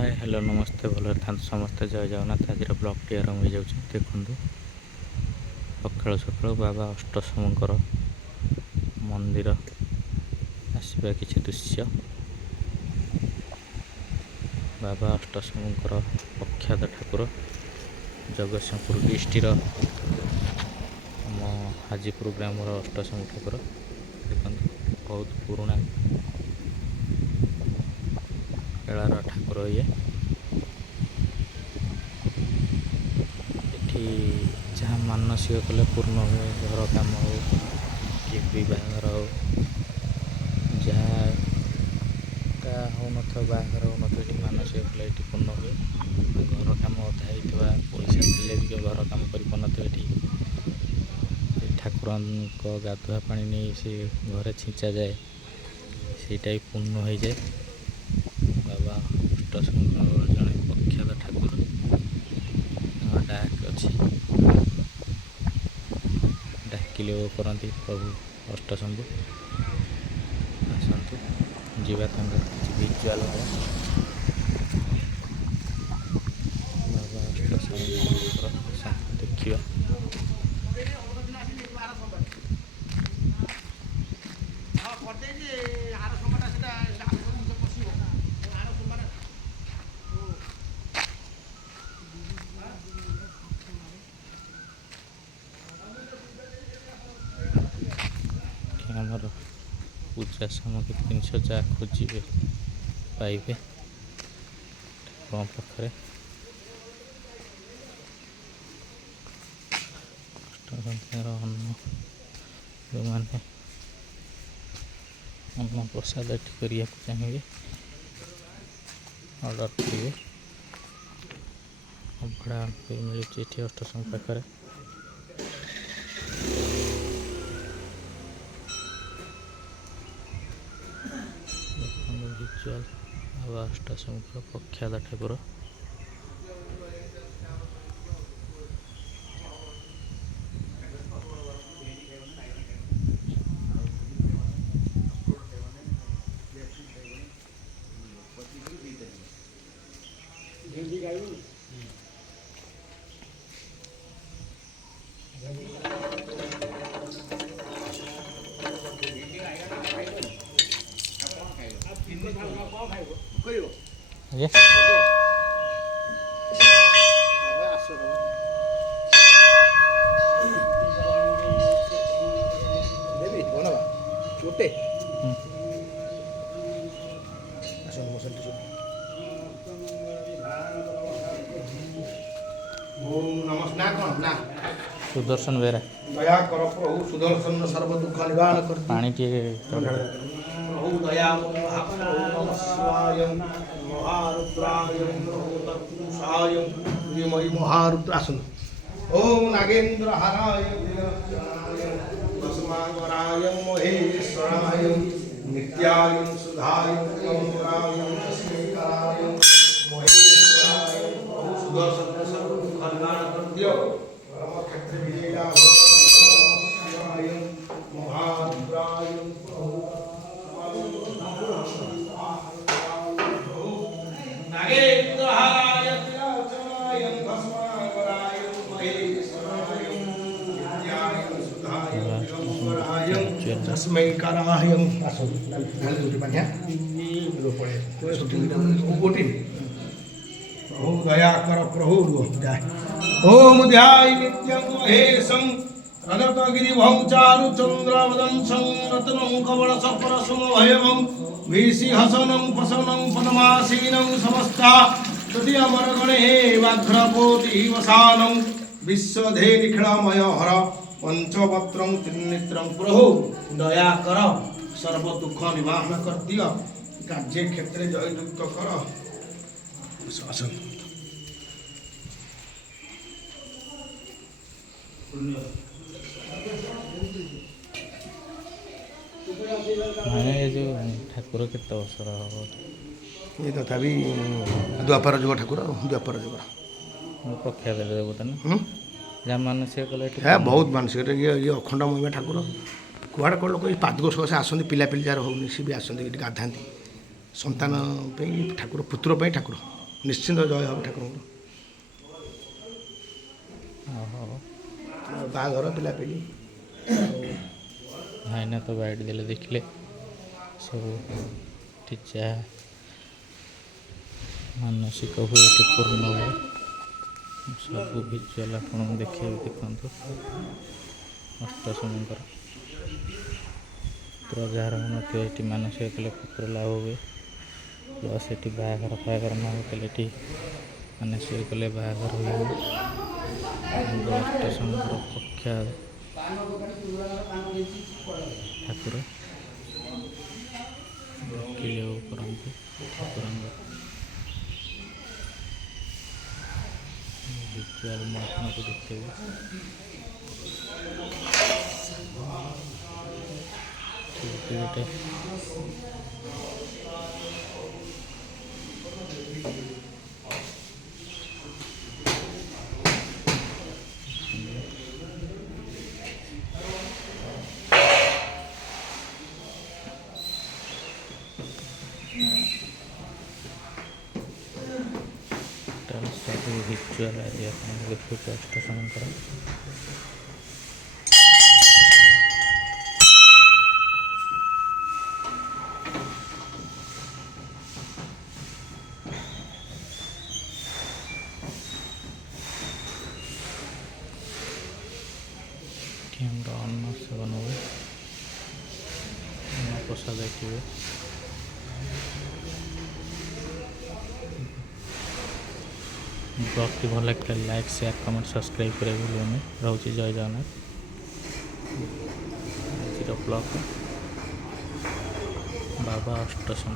Hi hello नमस्ते भल था समस्ते जय जगन्नाथ आज ब्लॉगटी आरंभ हो जाऊँ देखूँ सकाଳु सकाळु बाबा अष्टसमकर मंदिर आसवा किसी दृश्य बाबा अष्टसमकर प्रख्यात ठाकुर जगतसिंहपुर डिस्ट्रिक्ट आम हाजीपुर ग्रामर अष्टसम ठाकुर देखते बहुत पुराणा केलार ठाकुर ये जहाँ मानसिक कले पूर्ण हुए घर कम हो कि बाहर हो जहाँ हो बाहर हो मानसिक कले ये पूर्ण हुए घर कम अधा होता पैसा थे भी घर कम कर ठाकुर गाधुआ पानी नहीं से घरे छिंचा जाए सेटा पूर्ण हो जाए बाबा अष्टसमकर जड़े प्रख्यात ठाकुर डाक अच्छी डाकिले करती प्रभु अष्टशंभु आसतु जीवा किसी विजुआल बाबा अष्टशंभु देखिए आमर पूजा सामग्री जिनस जहाँ खोजे पाइबे पाखे अष्टसंख्यार अन्न जो मैंने अन्न प्रसाद ये चाहिए ऑर्डर करेंगे अभड़ा मिलूँ अष्टसंग पाखे विजुआल बाबा अष्टसमकर प्रख्यात ठाकुर छोटे सुदर्शन बेरा दया कर प्रभु सुदर्शन सर्व दुख निवारण कर पानी टे प्रभु दया नमः शिवाय महारुद्राय तत्पुरुषाय श्रीमयी महारुद्रासन ओम नागेंद्र हराय भस्मांगराय महेश्वराय नित्याय सुधाय गंगाय तस्मेकाय महेश्वराय प्रभु सुदर्शन सर्व दुख निवारण कर दियो क्षेत्र विजया शिवाय महारुद्राय नागेंद्रहाराय त्रिलोचनाय भस्मांगराय महेश्वराय नित्याय सुधाय गंगाय तस्मैकाराय आसो नाले दुटी पानिया रो पळे गोटी प्रभु दया कर प्रभु जाय ओम ध्याय नित्यं महेशं रजतगिरि भौचारु चंद्रवदंसं रत्नं कवल सपर समभयवं विसिंहसनं पसनं पद्मासीनं समस्ता तति अमर गणे व्याघ्रपोति वसानं विश्वधे निखिलमय हर पंचपत्रं त्रिनेत्रं प्रभु दया कर सर्व दुख निवारण कर दिय कार्य क्षेत्रे जययुक्त कर आसन माने जो ठाकुर के वर्षर हम ये तथापि द्वापर जुग ठाकुर द्वापर जुग प्रख्यात देवता ना जहाँ मानसिक कले है बहुत मानसिक ये अखंड महिमा ठाकुर कुआड़े कौन लोग पादुक सकाशे आसती पिलापिली जार होनी सी भी आसती गाधाती संतान ठाकुर पुत्र ठाकुर ନିଶ୍ଚିନ୍ତ ଜୟ ହେବ ଠାକୁରଙ୍କର। ଓହୋ ଆଉ ବାହାଘର ପିଲାପିଲି ଭାଇନା ତ ବାଇଟ୍ ଦେଲେ ଦେଖିଲେ ସବୁ ଏଠି ଯାହା ମାନସିକ ହୁଏ ଏଠି ପୂର୍ଣ୍ଣ ହୁଏ। ସବୁ ଭିଜୁଆଲ୍ ଆପଣଙ୍କୁ ଦେଖେଇବି, ଦେଖନ୍ତୁ ଅଷ୍ଟଶମଙ୍କର ପୁତ୍ର ଯାହାର ହେଉନଥିବ ଏଠି ମାନସିକ କଲେ ପୁତ୍ର ଲାଭ ହୁଏ। ପ୍ଲସ୍ ଏଠି ବାହାଘର ଫାହାଘର ନ ହେଉଥିଲେ ଏଠି ମାନସିକ କଲେ ବାହାଘର ହୁଏ। ଅଷ୍ଟଶମଙ୍କର ପ୍ରଖ୍ୟାତ ଠାକୁର ଦେଖିଲେ ଆଉ କରନ୍ତି ଠାକୁରଙ୍କ ଭିଜୁଆଲ୍ ମୁଁ ଆପଣଙ୍କୁ ଦେଖେଇବି। ଠିକ୍ ଗୋଟେ ସବୁ ଭିଜୁଆଲ୍ ଆଜି ଆପଣଙ୍କୁ ଦେଖୁଛୁ ଅଷ୍ଟଶମଙ୍କର। ଏଠି ଆମର ଅନ୍ନ ସେବନ ହୁଏ, ଅନ୍ନ ପ୍ରସାଦ ଏଠି ହୁଏ। ବ୍ଲଗ୍ଟି ଭଲ ଲାଗିଲେ ଲାଇକ୍, ସେୟାର, କମେଣ୍ଟ, ସବସ୍କ୍ରାଇବ୍ କରିବାକୁ ଭୁଲିବେନି। ରହୁଛି ଜୟ ଜଗନ୍ନାଥ। ଆଜିର ବ୍ଲଗ୍ ବାବା ଅଷ୍ଟଶମ।